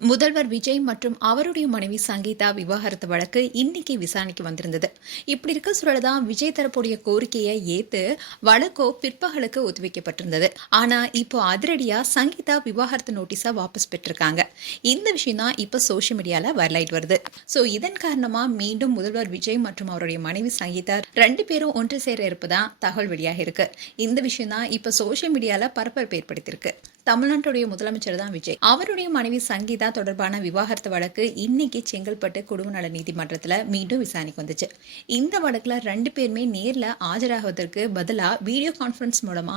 முதல்வர் விஜய் மற்றும் அவருடைய மனைவி சங்கீதா விவாகரத்து வழக்கு இன்னைக்கு விசாரணைக்கு வந்திருந்தது. இப்படி இருக்க சூழல்தான் விஜய் தரப்புடைய கோரிக்கையை ஏத்து வழக்கோ பிற்பகலுக்கு ஒத்திவைக்கப்பட்டிருந்தது. ஆனா இப்போ அதிரடியா சங்கீதா விவாகரத்து நோட்டீஸா வாபஸ் பெற்றிருக்காங்க. இந்த விஷயம் தான் இப்ப சோசியல் மீடியால வரலாயிட்டு வருது. சோ இதன் காரணமா மீண்டும் முதல்வர் விஜய் மற்றும் அவருடைய மனைவி சங்கீதா ரெண்டு பேரும் ஒன்று சேர இருப்பதான் தகவல் வெளியாக இருக்கு. இந்த விஷயம் தான் இப்ப சோசியல் மீடியால பரபரப்பு ஏற்படுத்தியிருக்கு. தமிழ்நாட்டுடைய முதலமைச்சர் தான் விஜய். அவருடைய மனைவி சங்கீதா தொடர்பான விவாகரத்து வழக்கு இன்னைக்கு செங்கல்பட்டு குடும்ப நல நீதிமன்றத்துல மீண்டும் விசாரணைக்கு வந்துச்சு. இந்த வழக்குல ரெண்டு பேருமே நேர்ல ஆஜராகுவதற்கு பதிலா வீடியோ கான்பரன்ஸ் மூலமா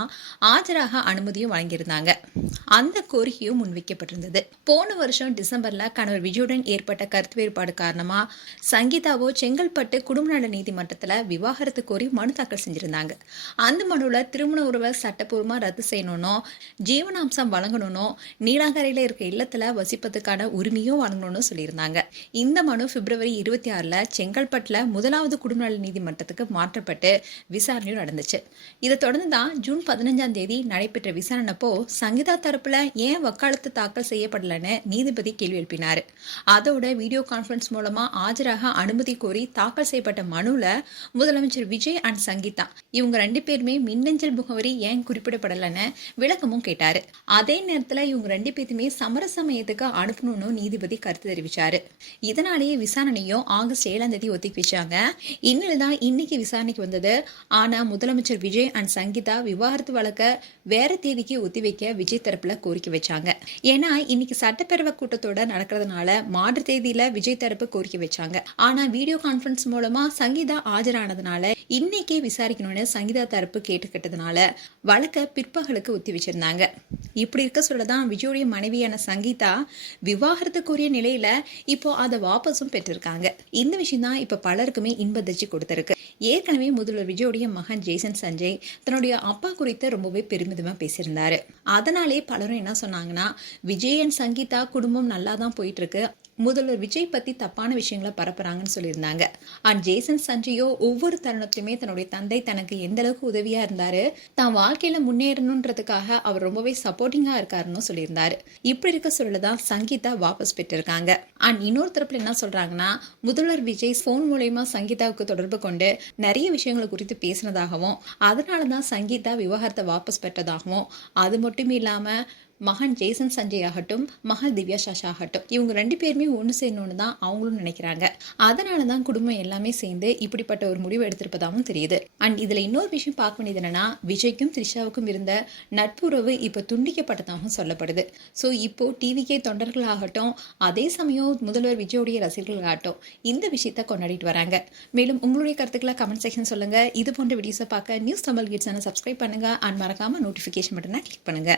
ஆஜராக அனுமதியும் வழங்கியிருந்தாங்க. அந்த கோரிக்கையும் முன்வைக்கப்பட்டிருந்தது. போன வருஷம் டிசம்பர்ல கணவர் விஜயுடன் ஏற்பட்ட கருத்து வேறுபாடு காரணமா சங்கீதாவோ செங்கல்பட்டு குடும்ப நல நீதிமன்றத்துல விவாகரத்து கோரி மனு தாக்கல் செஞ்சிருந்தாங்க. அந்த மனுல திருமண உறவை சட்டப்பூர்வமா ரத்து செய்யணும்னோ, ஜீவனாம்சம் வழங்கணும், நீலாங்கரையில இருக்க இல்லத்துல வசிப்பதுக்கான உரிமையும் வழங்கணும்னு சொல்லியிருந்தாங்க. இந்த மனு பிப்ரவரி 26 செங்கல்பட்டுல முதலாவது குடும்ப நல நீதிமன்றத்துக்கு மாற்றப்பட்டு விசாரணையும் நடந்துச்சு. இதை தொடர்ந்துதான் ஜூன் 15 நடைபெற்ற விசாரணைப்போ சங்கீதா தரப்புல ஏன் வக்காலத்து தாக்கல் செய்யப்படலன்னு நீதிபதி கேள்வி எழுப்பினாரு. அதோட வீடியோ கான்பரன்ஸ் மூலமா ஆஜராக அனுமதி கோரி தாக்கல் செய்யப்பட்ட மனுல முதலமைச்சர் விஜய் அண்ட் சங்கீதா இவங்க ரெண்டு பேருமே மின்னஞ்சல் முகவரி ஏன் குறிப்பிடப்படலன்னு விளக்கமும் கேட்டாரு. அதே நேரத்துல இவங்க ரெண்டு பேருமே சமரச மையத்துக்கு அனுப்பணும்னு நீதிபதி கருத்து தெரிவிச்சாரு. இதனாலேயே விசாரணையும் ஆகஸ்ட் 7 ஒத்திக்கு வச்சாங்க. இந்நிலைதான் இன்னைக்கு விசாரணைக்கு வந்தது. ஆனா முதலமைச்சர் விஜய் அண்ட் சங்கீதா விவாகரத்து வழக்க வேற தேதிக்கு ஒத்திவைக்க விஜய் தரப்புல கோரிக்கை வச்சாங்க. ஏன்னா இன்னைக்கு சட்டப்பேரவை கூட்டத்தோட நடக்கிறதுனால மாற்று தேதியில விஜய் தரப்பு கோரிக்கை வச்சாங்க. ஆனா வீடியோ கான்பரன்ஸ் மூலமா சங்கீதா ஆஜரானதுனால இன்னைக்கே விசாரிக்கணும்னு சங்கீதா தரப்பு கேட்டுக்கிட்டதுனால வழக்க பிற்பகலுக்கு ஒத்தி வச்சிருந்தாங்க. இப்படி இருக்க சொல்லதான் விஜயோடைய மனைவியான சங்கீதா விவாகரத்து கோரிய நிலையில இப்போ அதை வாபஸும் பெற்றிருக்காங்க. இந்த விஷயம் தான் இப்ப பலருக்குமே இன்பதிர்ச்சி கொடுத்திருக்கு. ஏற்கனவே முதல்வர் விஜயோடைய மகன் ஜேசன் சஞ்சய் தன்னுடைய அப்பா குறித்து ரொம்பவே பெருமிதமா பேசியிருந்தாரு. அதனாலே பலரும் என்ன சொன்னாங்கன்னா, விஜய் அண்ட் சங்கீதா குடும்பம் நல்லா தான் போயிட்டு இருக்கு, முதல்வர் விஜய் பத்தி தப்பான விஷயங்களை பரப்புறாங்கன்னு சொல்லியிருந்தாங்க. அண்ட் ஜேசன் சஞ்சயோ ஒவ்வொரு தருணத்திலுமே தன்னுடைய தந்தை தனக்கு எந்த அளவுக்கு உதவியா இருந்தாரு, தான் வாழ்க்கையில முன்னேறணுன்றதுக்காக அவர் ரொம்பவே சப்போர்ட்டிங்கா இருக்காருன்னு சொல்லியிருந்தாரு. இப்படி இருக்க சொல்லதான் சங்கீதா வாபஸ் பெற்றிருக்காங்க. அண்ட் இன்னொரு தரப்புல என்ன சொல்றாங்கன்னா, முதல்வர் விஜய் போன் மூலமா சங்கீதாவுக்கு தொடர்பு கொண்டு நிறைய விஷயங்கள் குறித்து பேசினதாகவும் அதனாலதான் சங்கீதா விவாகரத்தை வாபஸ் பெற்றதாகவும், அது மட்டும் இல்லாம மகன் ஜேசன் சஞ்சய் ஆகட்டும், மகள் திவ்யா சாஷா ஆகட்டும், இவங்க ரெண்டு பேருமே ஒன்று சேரணும்னு தான் அவங்களும் நினைக்கிறாங்க. அதனால தான் குடும்பம் எல்லாமே சேர்ந்து இப்படிப்பட்ட ஒரு முடிவு எடுத்திருப்பதாகவும் தெரியுது. அண்ட் இதுல இன்னொரு விஷயம் பார்க்க வேண்டியது என்னன்னா, விஜய்க்கும் த்ரிஷாவுக்கும் இருந்த நட்புறவு இப்போ துண்டிக்கப்பட்டதாகவும் சொல்லப்படுது. ஸோ இப்போ டிவிகே தொண்டர்கள் ஆகட்டும், அதே சமயம் முதல்வர் விஜயோடைய ரசிகர்கள் ஆகட்டும், இந்த விஷயத்த கொண்டாடிட்டு வராங்க. மேலும் உங்களுடைய கருத்துக்களை கமெண்ட் செக்ஷன் சொல்லுங்க. இது போன்ற வீடியோஸை பார்க்க நியூஸ் தமிழ் கிட்ஸ் சப்ஸ்கிரைப் பண்ணுங்க. அண்ட் மறக்காம நோட்டிஃபிகேஷன் பட்டனை கிளிக் பண்ணுங்க.